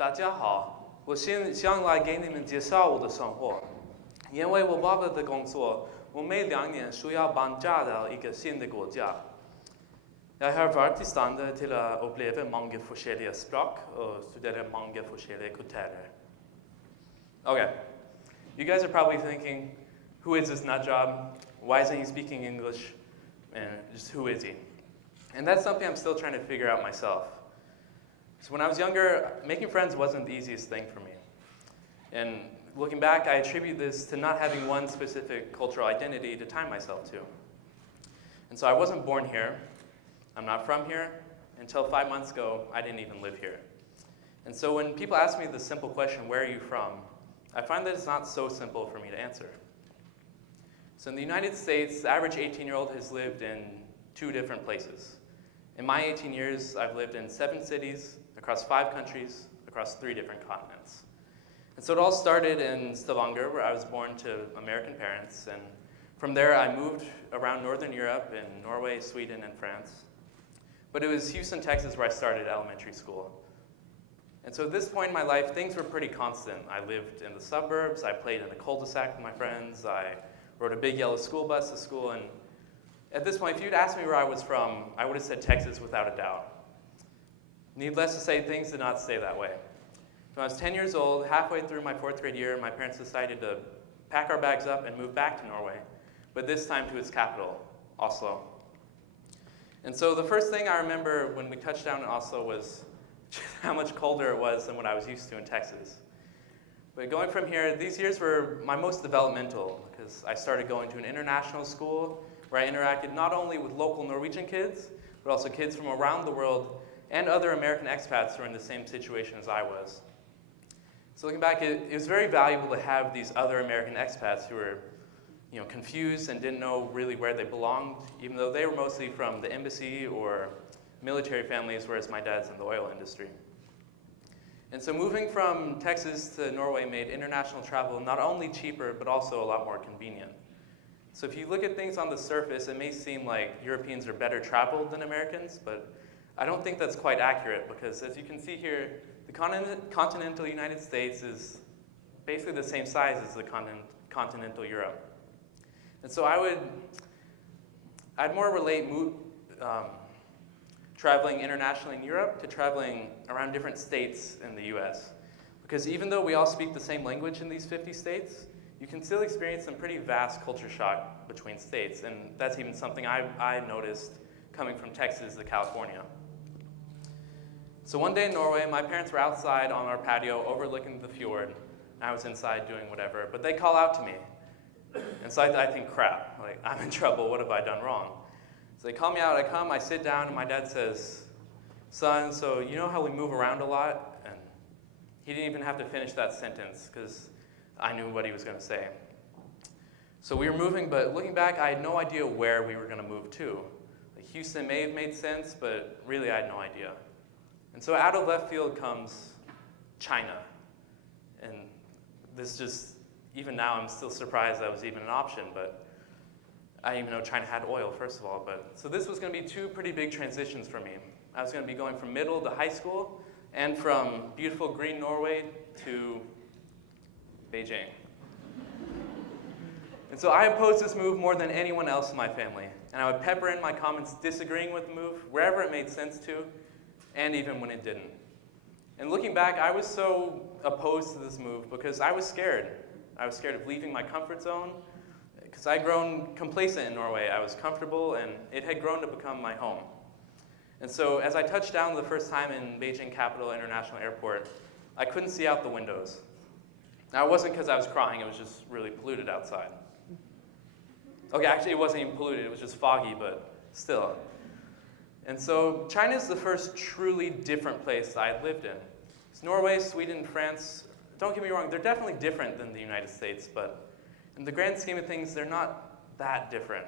大家好，我想来给你们介绍我的生活。因为我爸爸的工作，我每2年需要搬家到一个新的国家。Jeg har vært i stand til å oppleve mange forskjellige språk og studere mange forskjellige kulturer. Okay, you guys are probably thinking, who is this nut job? Why isn't he speaking English? And just who is he? And that's something I'm still trying to figure out myself. So when I was younger, making friends wasn't the easiest thing for me. And looking back, I attribute this to not having one specific cultural identity to tie myself to. And so I wasn't born here. I'm not from here. Until 5 months ago, I didn't even live here. And so when people ask me the simple question, where are you from? I find that it's not so simple for me to answer. So in the United States, the average 18-year-old has lived in 2 different places. In my 18 years, I've lived in 7 cities, across 5 countries, across 3 different continents. And so it all started in Stavanger, where I was born to American parents. And from there, I moved around Northern Europe in Norway, Sweden, and France. But it was Houston, Texas, where I started elementary school. And so at this point in my life, things were pretty constant. I lived in the suburbs, I played in the cul-de-sac with my friends, I rode a big yellow school bus to school, and at this point, if you'd asked me where I was from, I would have said Texas without a doubt. Needless to say, things did not stay that way. When I was 10 years old, halfway through my 4th grade year, my parents decided to pack our bags up and move back to Norway, but this time to its capital, Oslo. And so the first thing I remember when we touched down in Oslo was how much colder it was than what I was used to in Texas. But going from here, these years were my most developmental because I started going to an international school where I interacted not only with local Norwegian kids, but also kids from around the world and other American expats who were in the same situation as I was. So looking back, it was very valuable to have these other American expats who were confused and didn't know really where they belonged, even though they were mostly from the embassy or military families, whereas my dad's in the oil industry. And so moving from Texas to Norway made international travel not only cheaper, but also a lot more convenient. So if you look at things on the surface, it may seem like Europeans are better traveled than Americans, but I don't think that's quite accurate because as you can see here, the continental United States is basically the same size as the continental Europe. And so I'd more relate traveling internationally in Europe to traveling around different states in the US. Because even though we all speak the same language in these 50 states, you can still experience some pretty vast culture shock between states. And that's even something I noticed coming from Texas to California. So one day in Norway, my parents were outside on our patio overlooking the fjord. And I was inside doing whatever, but they call out to me. And so I think, crap, like I'm in trouble, what have I done wrong? So they call me out, I sit down, and my dad says, son, so you know how we move around a lot? And he didn't even have to finish that sentence because I knew what he was going to say. So we were moving, but looking back, I had no idea where we were going to move to. Like Houston may have made sense, but really I had no idea. And so out of left field comes China. And this just, even now I'm still surprised that was even an option, but I didn't even know China had oil, first of all. So this was going to be 2 pretty big transitions for me. I was going to be going from middle to high school, and from beautiful green Norway to Beijing. And so I opposed this move more than anyone else in my family. And I would pepper in my comments disagreeing with the move, wherever it made sense to, and even when it didn't. And looking back, I was so opposed to this move because I was scared. I was scared of leaving my comfort zone because I'd grown complacent in Norway. I was comfortable, and it had grown to become my home. And so as I touched down the first time in Beijing Capital International Airport, I couldn't see out the windows. Now, it wasn't because I was crying. It was just really polluted outside. Okay, actually, it wasn't even polluted. It was just foggy, but still. And so China's the first truly different place I had lived in. It's Norway, Sweden, France. Don't get me wrong, they're definitely different than the United States, but in the grand scheme of things, they're not that different.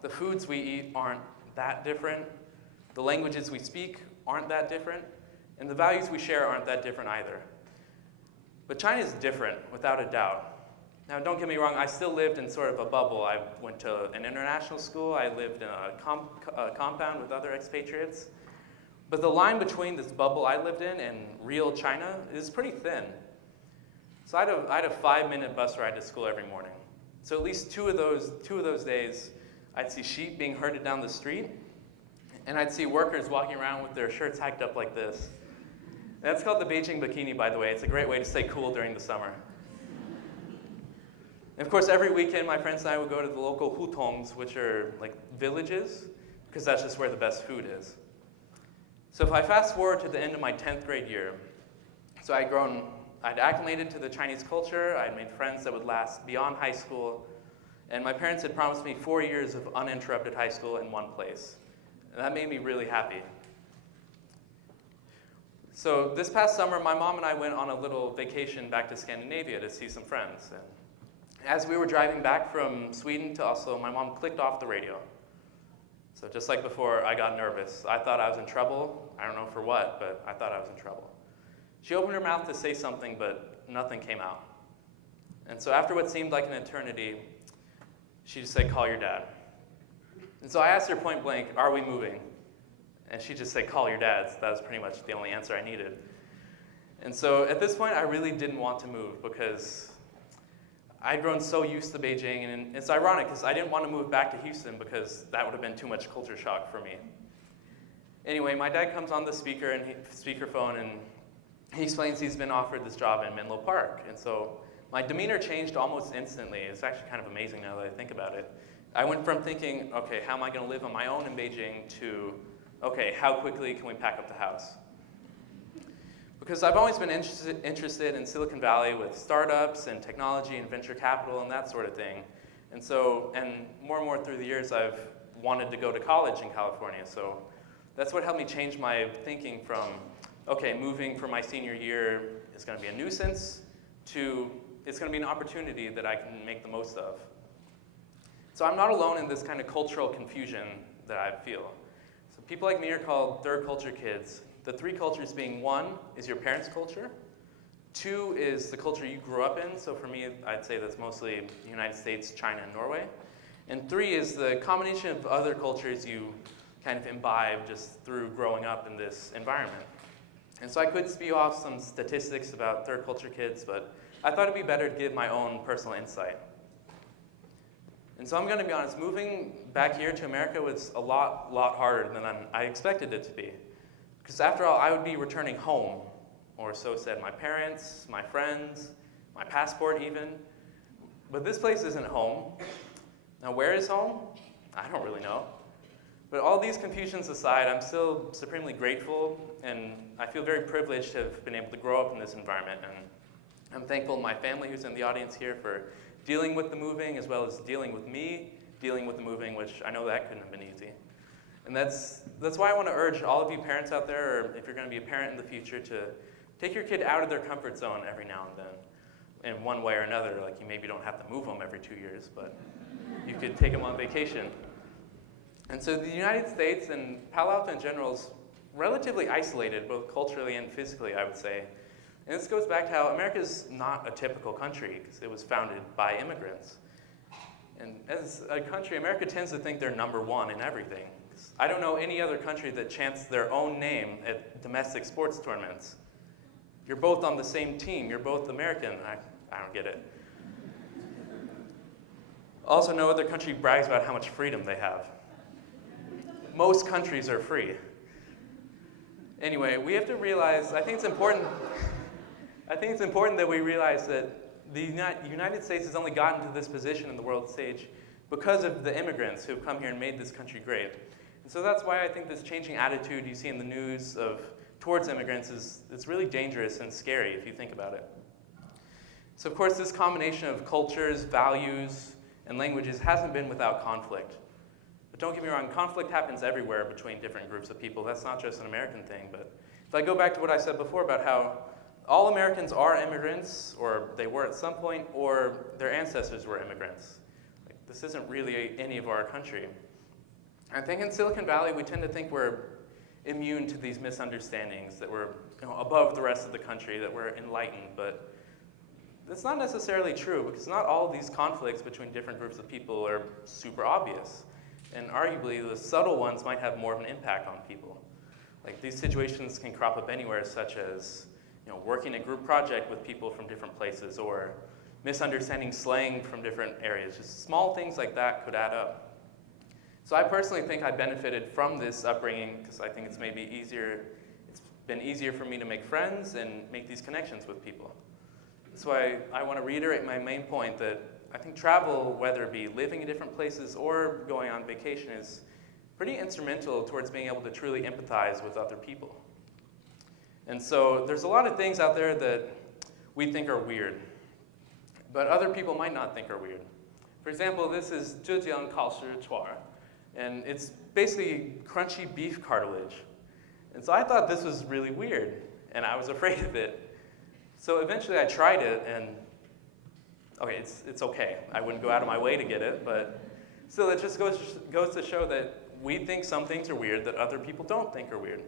The foods we eat aren't that different. The languages we speak aren't that different. And the values we share aren't that different either. But China is different, without a doubt. Now, don't get me wrong, I still lived in sort of a bubble. I went to an international school. I lived in a compound with other expatriates. But the line between this bubble I lived in and real China is pretty thin. So I had a 5-minute bus ride to school every morning. So at least two of those days, I'd see sheep being herded down the street, and I'd see workers walking around with their shirts hiked up like this. That's called the Beeching Bikini, by the way. It's a great way to stay cool during the summer. And of course, every weekend, my friends and I would go to the local hutongs, which are like villages, because that's just where the best food is. So if I fast forward to the end of my 10th grade year, so I'd acclimated to the Chinese culture, I'd made friends that would last beyond high school, and my parents had promised me 4 years of uninterrupted high school in one place. And that made me really happy. So this past summer, my mom and I went on a little vacation back to Scandinavia to see some friends. And as we were driving back from Sweden to Oslo, my mom clicked off the radio. So just like before, I got nervous. I thought I was in trouble. I don't know for what, but I thought I was in trouble. She opened her mouth to say something, but nothing came out. And so after what seemed like an eternity, she just said, "Call your dad." And so I asked her point blank, "Are we moving?" And she just said, "Call your dad." So that was pretty much the only answer I needed. And so at this point, I really didn't want to move because I'd grown so used to Beijing, and it's ironic because I didn't want to move back to Houston because that would have been too much culture shock for me. Anyway, my dad comes on the speakerphone, and he explains he's been offered this job in Menlo Park. And so my demeanor changed almost instantly. It's actually kind of amazing now that I think about it. I went from thinking, okay, how am I going to live on my own in Beijing, to, okay, how quickly can we pack up the house? Because I've always been interested in Silicon Valley with startups and technology and venture capital and that sort of thing. And more and more through the years, I've wanted to go to college in California. So that's what helped me change my thinking from, okay, moving for my senior year is going to be a nuisance, to it's going to be an opportunity that I can make the most of. So I'm not alone in this kind of cultural confusion that I feel. So people like me are called third culture kids. The three cultures being: one is your parents' culture, two is the culture you grew up in, so for me I'd say that's mostly the United States, China, and Norway, and three is the combination of other cultures you kind of imbibe just through growing up in this environment. And so I could spew off some statistics about third culture kids, but I thought it'd be better to give my own personal insight. And so I'm going to be honest, moving back here to America was a lot harder than I expected it to be. Because after all, I would be returning home, or so said my parents, my friends, my passport even. But this place isn't home. Now where is home? I don't really know. But all these confusions aside, I'm still supremely grateful, and I feel very privileged to have been able to grow up in this environment. And I'm thankful to my family who's in the audience here for dealing with the moving, as well as dealing with me, dealing with the moving, which I know that couldn't have been easy. And that's why I want to urge all of you parents out there, or if you're going to be a parent in the future, to take your kid out of their comfort zone every now and then, in one way or another. Like, you maybe don't have to move them every 2 years, but you could take them on vacation. And so the United States and Palo Alto in general is relatively isolated, both culturally and physically, I would say. And this goes back to how America is not a typical country, because it was founded by immigrants. And as a country, America tends to think they're number one in everything. I don't know any other country that chants their own name at domestic sports tournaments. You're both on the same team. You're both American. I don't get it. Also, no other country brags about how much freedom they have. Most countries are free. Anyway, we have to realize, I think it's important that we realize that the United States has only gotten to this position in the world stage because of the immigrants who have come here and made this country great. And so that's why I think this changing attitude you see in the news towards immigrants it's really dangerous and scary if you think about it. So of course, this combination of cultures, values, and languages hasn't been without conflict. But don't get me wrong, conflict happens everywhere between different groups of people. That's not just an American thing. But if I go back to what I said before about how all Americans are immigrants, or they were at some point, or their ancestors were immigrants. Like, this isn't really any of our country. I think in Silicon Valley, we tend to think we're immune to these misunderstandings, that we're above the rest of the country, that we're enlightened, but that's not necessarily true, because not all of these conflicts between different groups of people are super obvious. And arguably, the subtle ones might have more of an impact on people. Like these situations can crop up anywhere, such as working a group project with people from different places, or misunderstanding slang from different areas. Just small things like that could add up. So I personally think I benefited from this upbringing because I think it's been easier for me to make friends and make these connections with people. That's why I want to reiterate my main point that I think travel, whether it be living in different places or going on vacation, is pretty instrumental towards being able to truly empathize with other people. And so there's a lot of things out there that we think are weird, but other people might not think are weird. For example, this is zhejiang kaoshi chuar, and it's basically crunchy beef cartilage. And so I thought this was really weird, and I was afraid of it. So eventually I tried it, and okay, it's okay. I wouldn't go out of my way to get it, but still it just goes to show that we think some things are weird that other people don't think are weird.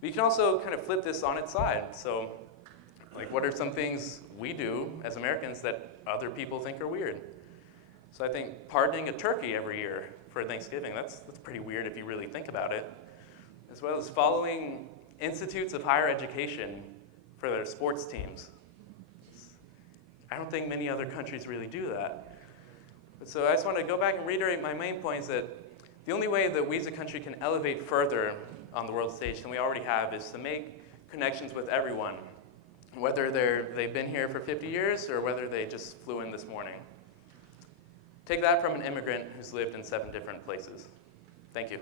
But you can also kind of flip this on its side. So, like, what are some things we do as Americans that other people think are weird? So I think pardoning a turkey every year for Thanksgiving, that's pretty weird if you really think about it. As well as following institutes of higher education for their sports teams. I don't think many other countries really do that. So I just want to go back and reiterate my main point is that the only way that we as a country can elevate further on the world stage than we already have is to make connections with everyone, whether they've been here for 50 years or whether they just flew in this morning. Take that from an immigrant who's lived in 7 different places. Thank you.